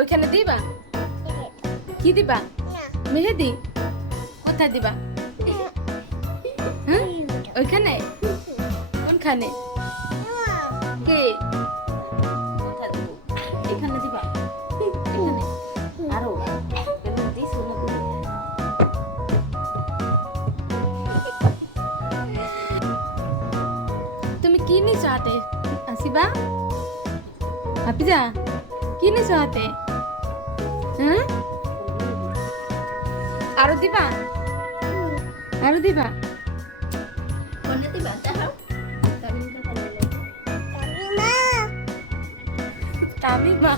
ওইখানে দিবা? কি দিবা? মেহেদি? কোথায় দিবা? হ্যাঁ ওইখানে? কোনখানে? কে? কোথায় দিব? এখানে দিবা? এখানে আরো বেলুন দিস হলো দিবি। তুমি কি নিছো হাতে আসিবা? হাফিজা কি নিছো হাতে? হ্যাঁ আরো দিবা? আরো দিবা? কোনে দিবা দেখো? তামিমা